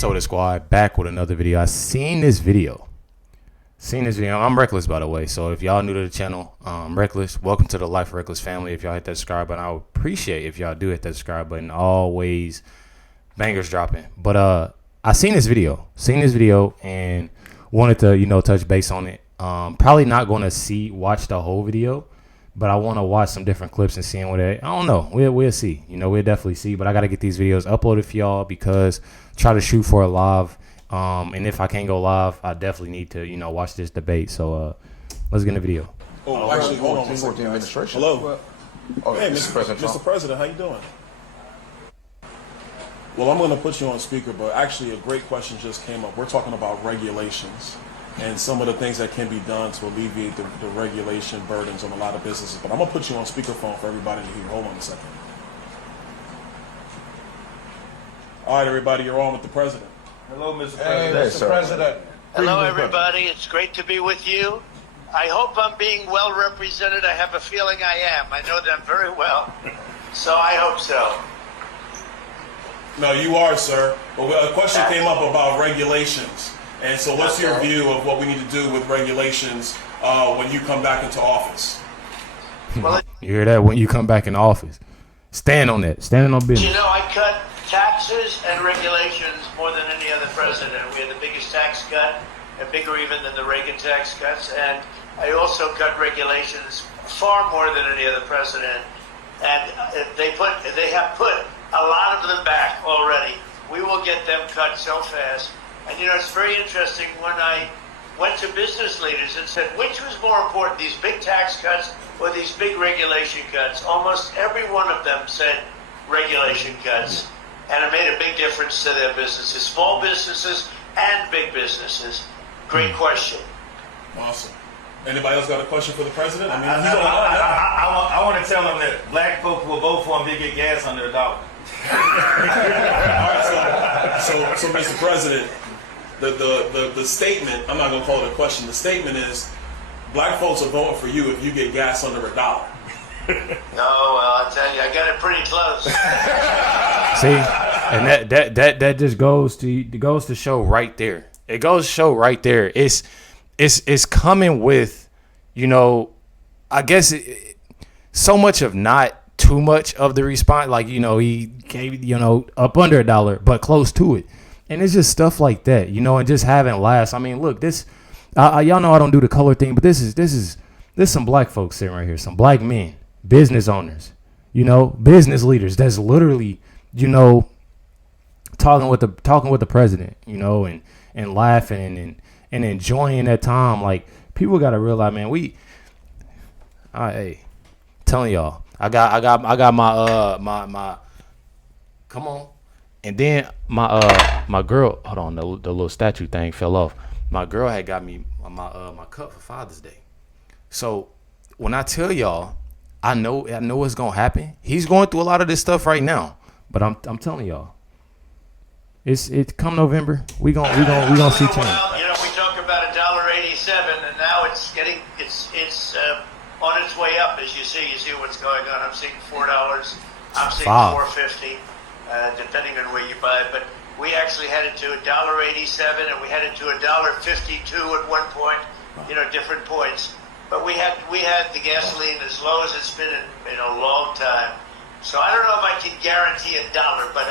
What's up with the squad? Back with another video. I seen this video. I'm Recklezz, by the way. So if y'all new to the channel, Recklezz, welcome to the LifeWithRecklezz family. If y'all hit that subscribe button, I would appreciate if y'all do hit that subscribe button. Always bangers dropping. But I seen this video and wanted to, touch base on it. Probably not going to watch the whole video, but I want to watch some different clips and seeing what I don't know. We'll see. We'll definitely see. But I got to get these videos uploaded for y'all because try to shoot for a live. And if I can't go live, I definitely need to, watch this debate. So let's get in the video. Oh, actually, hold on one second, guys. Hello. Hey, Mr. President. Mr. President, how you doing? Well, I'm going to put you on speaker, but actually a great question just came up. We're talking about regulations and some of the things that can be done to alleviate the regulation burdens on a lot of businesses. But I'm going to put you on speakerphone for everybody to hear. Hold on a second. All right, everybody, you're on with the president. Hello, Mr. President. Hey, Mr. President. Hello, everybody. It's great to be with you. I hope I'm being well represented. I have a feeling I am. I know them very well. So I hope so. No, you are, sir. But a question came up about regulations. And so what's your view of what we need to do with regulations when you come back into office? Well, You hear that? When you come back in office, stand on that. Standing on business. I cut taxes and regulations more than any other president. We had the biggest tax cut, and bigger even than the Reagan tax cuts. And I also cut regulations far more than any other president. And they have put a lot of them back already. We will get them cut so fast. And it's very interesting when I went to business leaders and said, which was more important, these big tax cuts or these big regulation cuts? Almost every one of them said regulation cuts. And it made a big difference to their businesses, small businesses and big businesses. Great question. Awesome. Anybody else got a question for the president? I want to tell them that black folks will vote for him if they get gas under $1. All right, so Mr. President, the statement, I'm not going to call it a question, the statement is black folks are voting for you if you get gas under $1. Oh, well, I'll tell you, I got it pretty close. See, and that just goes to show right there. It goes to show right there. It's coming with, I guess so much of not too much of the response. Like he gave up under $1, but close to it, and it's just stuff like that, and just having laughs. I mean, look, this y'all know I don't do the color thing, but this is some black folks sitting right here, some black men, business owners, business leaders that's literally, talking with the president, and laughing and enjoying that time. Like, people got to realize, man, hey, telling y'all, I got my come on. And then my girl, hold on, the little statue thing fell off. My girl had got me my cup for Father's Day. So when I tell y'all, I know what's gonna happen. He's going through a lot of this stuff right now, but I'm telling y'all, it's come November, we gonna see change. Well, we talk about $1.87, and now it's on its way up. As you see what's going on. I'm seeing $4. I'm seeing $4.50, depending on where you buy it. But we actually had it to $1.87, and we had it to $1.52 at one point. Different points. But we had the gasoline as low as it's been in a long time. So I don't know if I can guarantee $1, but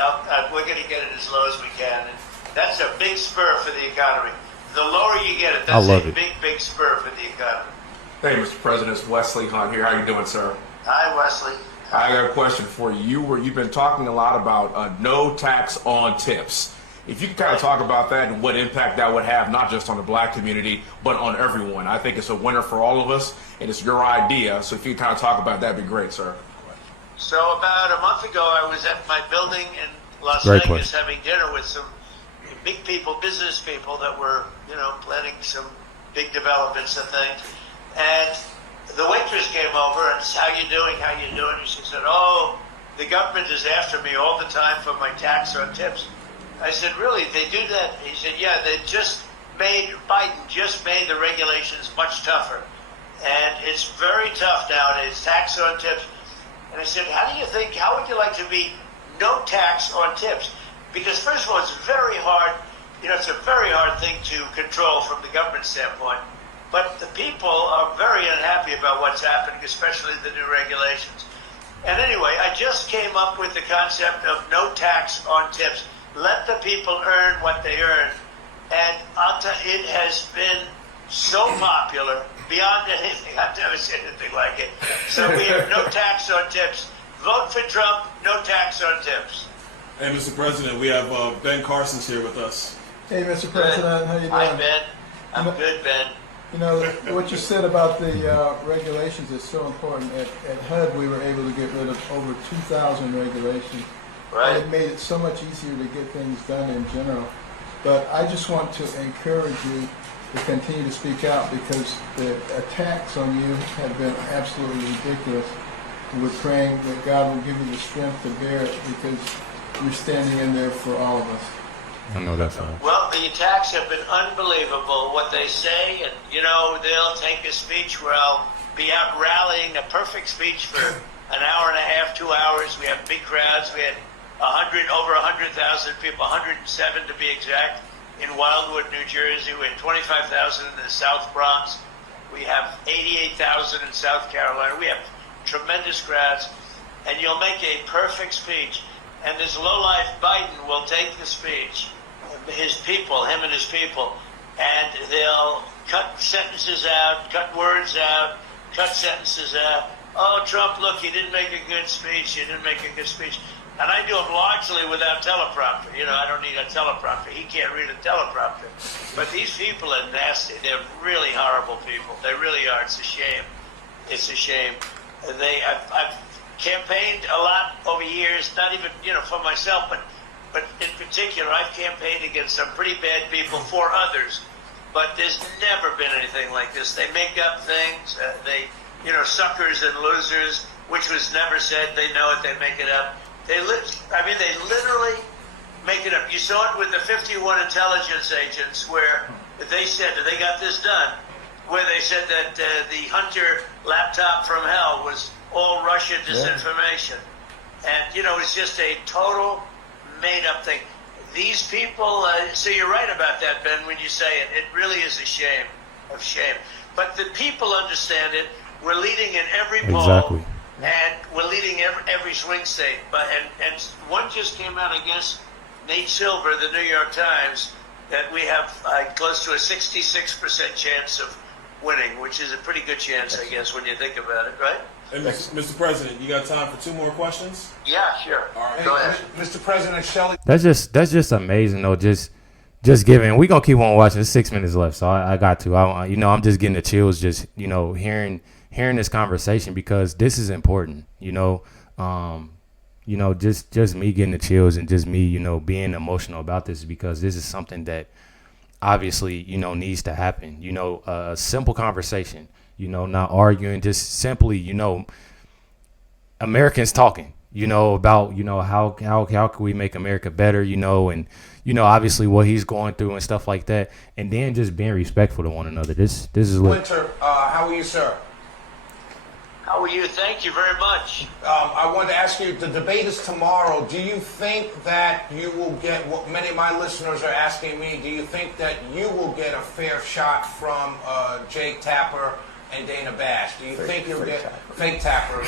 we're going to get it as low as we can. And that's a big spur for the economy. The lower you get it, that's a big spur for the economy. Hey, Mr. President, it's Wesley Hunt here. How you doing, sir? Hi, Wesley. I got a question for you. You've been talking a lot about no tax on tips. If you could kind of talk about that and what impact that would have, not just on the black community, but on everyone. I think it's a winner for all of us, and it's your idea. So if you could kind of talk about that, that'd be great, sir. So about a month ago, I was at my building in Las Great Vegas question. having dinner with some big people, business people that were, planning some big developments and things. And the waitress came over and said, how you doing? And she said, oh, the government is after me all the time for my tax on tips. I said, really? They do that? He said, yeah, Biden just made the regulations much tougher. And it's very tough nowadays, tax on tips. And I said, how would you like to be no tax on tips? Because first of all, it's very hard. It's a very hard thing to control from the government standpoint. But the people are very unhappy about what's happening, especially the new regulations. And anyway, I just came up with the concept of no tax on tips. Let the people earn what they earn. And I'll tell you, it has been so popular, beyond anything. I've never seen anything like it. So we have no tax on tips. Vote for Trump, no tax on tips. Hey, Mr. President, we have Ben Carson's here with us. Hey, Mr. President, how you doing? Hi, Ben. I'm good, Ben. You know, what you said about the regulations is so important. At HUD, we were able to get rid of over 2,000 regulations. Right. And it made it so much easier to get things done in general. But I just want to encourage you to continue to speak out, because the attacks on you have been absolutely ridiculous. And we're praying that God will give you the strength to bear it, because you're standing in there for all of us. I know that's right. Well, the attacks have been unbelievable, what they say, and, they'll take a speech where I'll be out rallying, a perfect speech for an hour and a half, 2 hours. We have big crowds. We had over 100,000 people, 107 to be exact, in Wildwood, New Jersey. We had 25,000 in the South Bronx. We have 88,000 in South Carolina. We have tremendous crowds, and you'll make a perfect speech. And this lowlife Biden will take the speech, him and his people, and they'll cut sentences out, cut words out, cut sentences out. Oh, Trump, look, he didn't make a good speech. He didn't make a good speech. And I do them largely without teleprompter. I don't need a teleprompter. He can't read a teleprompter. But these people are nasty. They're really horrible people. They really are. It's a shame. It's a shame. I've campaigned a lot over years, not even, for myself, but in particular, I've campaigned against some pretty bad people for others. But there's never been anything like this. They make up things. Suckers and losers, which was never said. They know it. They make it up. They literally make it up. You saw it with the 51 intelligence agents, where they said that they got this done, where they said that the Hunter laptop from hell was all Russian disinformation. And, it's just a total made-up thing. These people, so you're right about that, Ben, when you say it. It really is a shame. But the people understand it. We're leading in every poll. Exactly. And we're leading every swing state. And one just came out, I guess, Nate Silver, the New York Times, that we have close to a 66% chance of winning, which is a pretty good chance, I guess, when you think about it, right? And Mr. President, you got time for 2 more questions? Yeah, sure. All right. Go ahead. Mr. President, Shelley. That's just amazing though. Just giving. We're gonna keep on watching. There's 6 minutes left, so I got to. I'm just getting the chills just hearing this conversation, because this is important. Just me getting the chills, and just me being emotional about this, because this is something that obviously needs to happen. A simple conversation. Not arguing, just simply, Americans talking, about, how can we make America better, and, obviously what he's going through and stuff like that. And then just being respectful to one another. This is Winter, how are you, sir? How are you? Thank you very much. I wanted to ask you, the debate is tomorrow. Do you think that you will get what many of my listeners are asking me? Do you think that you will get a fair shot from Jake Tapper and Dana Bash? Do you think you'll get fake Tapper? Right?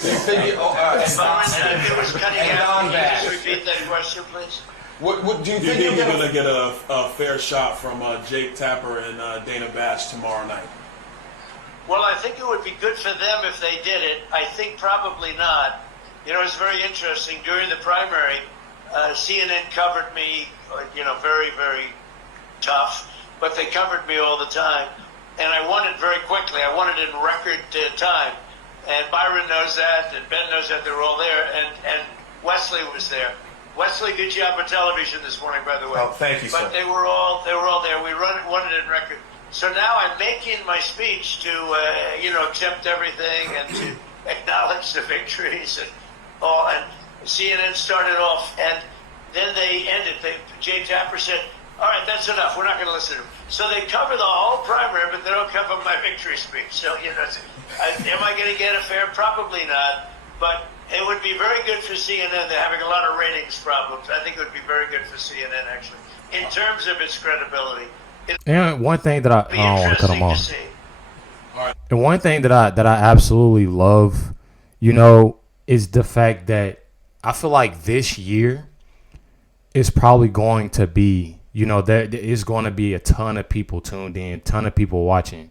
Do you think It was cutting out. Can you Bash? just repeat that question, please? Do you Do you think think you'll you're get going to get a fair shot from Jake Tapper and Dana Bash tomorrow night? Well, I think it would be good for them if they did it. I think probably not. It's very interesting. During the primary, CNN covered me, very, very tough, but they covered me all the time. And I won it very quickly. I won it in record time. And Byron knows that, and Ben knows that. They were all there, and Wesley was there. Wesley, good job on television this morning, by the way. Oh, thank you, sir. But they were all there. We won it in record. So now I'm making my speech to, accept everything and to acknowledge the victories and all. And CNN started off, and then they ended. Jay Tapper said, "All right, that's enough. We're not going to listen to him." So they cover the whole primary, but they don't cover my victory speech. So, am I going to get a fair? Probably not. But it would be very good for CNN. They're having a lot of ratings problems. I think it would be very good for CNN, actually, in terms of its credibility. And one thing that I don't want to cut them off. See. And one thing that I absolutely love, is the fact that I feel like this year is probably going to be, there is going to be a ton of people tuned in, ton of people watching,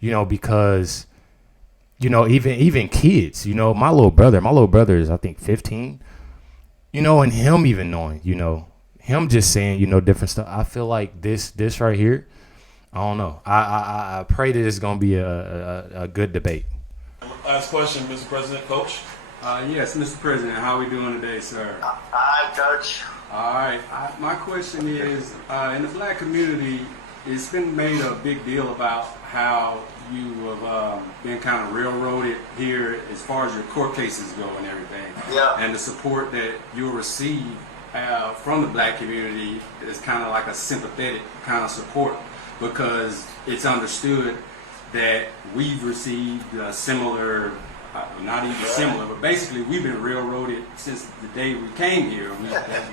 because, even kids, my little brother is, I think, 15, and him even knowing, him just saying, different stuff. I feel like this right here, I don't know. I pray that it's going to be a good debate. Last question, Mr. President, Coach. Yes, Mr. President, how are we doing today, sir? Hi, Coach. All right. My question is, in the black community, it's been made a big deal about how you have been kind of railroaded here as far as your court cases go and everything. Yeah. And the support that you'll receive from the black community is kind of like a sympathetic kind of support, because it's understood that we've received similar, not even similar, but basically we've been railroaded since the day we came here.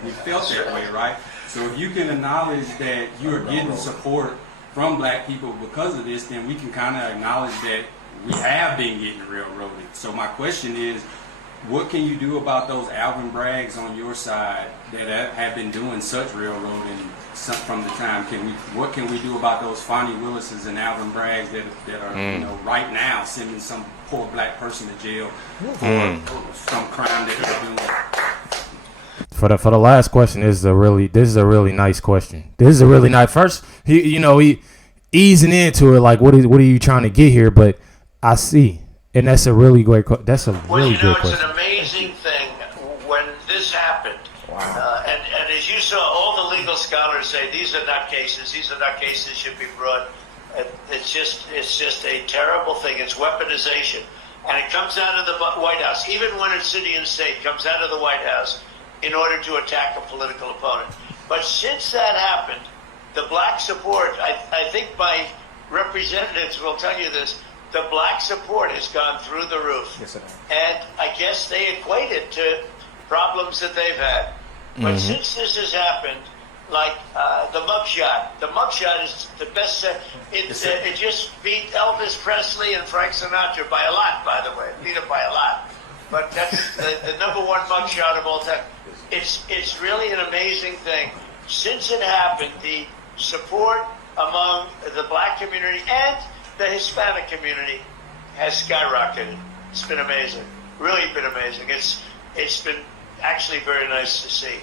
We felt that way, right? So if you can acknowledge that you're getting support from black people because of this, then we can kind of acknowledge that we have been getting railroaded. So my question is, what can you do about those Alvin Braggs on your side that have been doing such railroading from the time? What can we do about those Fonnie Willises and Alvin Braggs that are right now sending some poor black person to jail for some crime that they're doing? For the last question, this is a really nice question. This is a really nice. First, he easing into it, like what are you trying to get here? But I see. And that's a really great question. That's a really good question. It's an amazing thing when this happened. Wow. And as you saw, all the legal scholars say these are not cases. These are not cases should be brought. It's just a terrible thing. It's weaponization, and it comes out of the White House. Even when it's city and state, comes out of the White House in order to attack a political opponent. But since that happened, the black support. I think my representatives will tell you this. The black support has gone through the roof. Yes, and I guess they equate it to problems that they've had. But since this has happened, like the mugshot is the best. It just beat Elvis Presley and Frank Sinatra by a lot, by the way. Beat it by a lot. But that's the number one mugshot of all time. It's really an amazing thing. Since it happened, the support among the black community and the Hispanic community has skyrocketed. It's been amazing. Really been amazing. It's been actually very nice to see.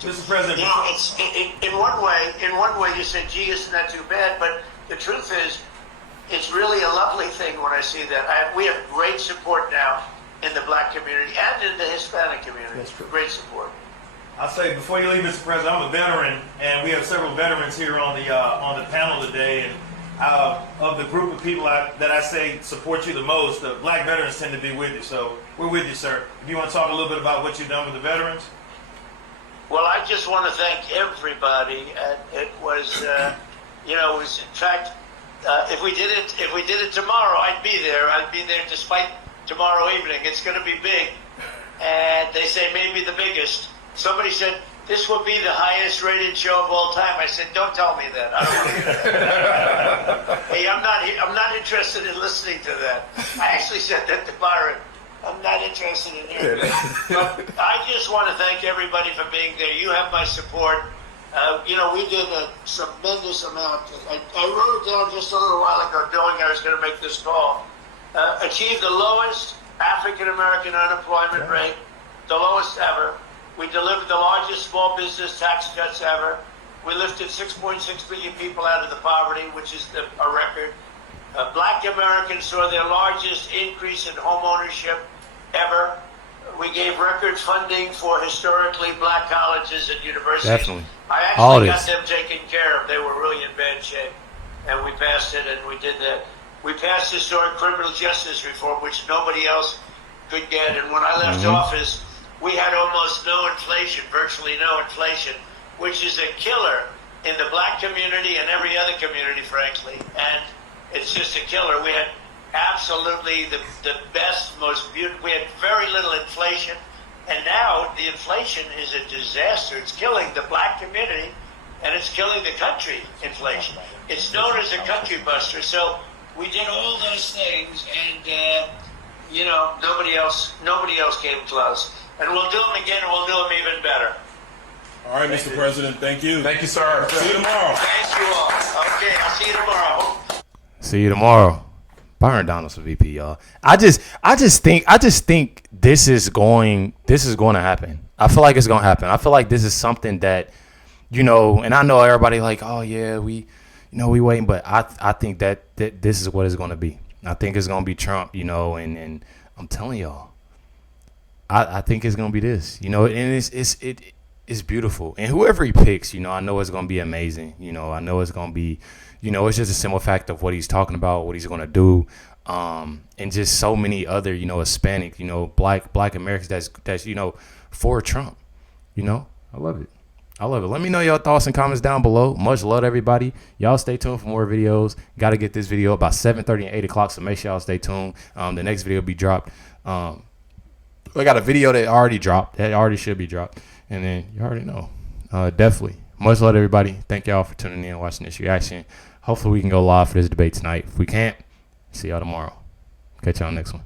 Mr. President, it's in one way you say, gee, isn't that too bad? But the truth is, it's really a lovely thing when I see that. We have great support now in the black community and in the Hispanic community. That's true. Great support. I'll say before you leave, Mr. President, I'm a veteran, and we have several veterans here on the panel today. And of the group of people that I say support you the most, the black veterans tend to be with you. So we're with you, sir. If you want to talk a little bit about what you've done with the veterans. Well, I just want to thank everybody. It was, in fact, if we did it tomorrow, I'd be there. I'd be there despite tomorrow evening. It's going to be big, and they say maybe the biggest. Somebody said this will be the highest rated show of all time. I said, don't tell me that. I don't want to hear that. Hey, I'm not interested in listening to that. I actually said that to Byron. I'm not interested in hearing that. I just want to thank everybody for being there. You have my support. We did a tremendous amount. I wrote it down just a little while ago, knowing I was going to make this call. Achieved the lowest African-American unemployment rate, the lowest ever. We delivered the largest small business tax cuts ever. We lifted 6.6 million people out of the poverty, which is a record. Black Americans saw their largest increase in home ownership ever. We gave record funding for historically black colleges and universities. Definitely. I actually got them taken care of. They were really in bad shape. And we passed it, and we did that. We passed historic criminal justice reform, which nobody else could get. And when I left office, we had almost no inflation, virtually no inflation, which is a killer in the black community and every other community, frankly. And it's just a killer. We had absolutely the best, most beautiful. We had very little inflation, and now the inflation is a disaster. It's killing the black community, and it's killing the country. Inflation. It's known as a country buster. So we did all those things, and nobody else came close. And we'll do them again, and we'll do them even better. All right, Mr. President, thank you. Thank you, sir. See you tomorrow. Thank you all. Okay, I'll see you tomorrow. See you tomorrow. Byron Donalds for VP, y'all. I just think this is going to happen. I feel like it's going to happen. I feel like this is something that, and I know everybody like, oh yeah, we waiting, but I think that this is what it's going to be. I think it's going to be Trump, and I'm telling y'all, I think it's going to be this, and it's beautiful. And whoever he picks, I know it's going to be amazing. I know it's going to be, it's just a simple fact of what he's talking about, what he's going to do, and just so many other, Hispanic, black Americans that's for Trump. I love it. Let me know your thoughts and comments down below. Much love to everybody. Y'all stay tuned for more videos. Got to get this video about 7:30 and 8 o'clock, so make sure y'all stay tuned. The next video will be dropped. I got a video that already dropped. That already should be dropped. And then you already know. Definitely. Much love to everybody. Thank y'all for tuning in and watching this reaction. Hopefully we can go live for this debate tonight. If we can't, see y'all tomorrow. Catch y'all next one.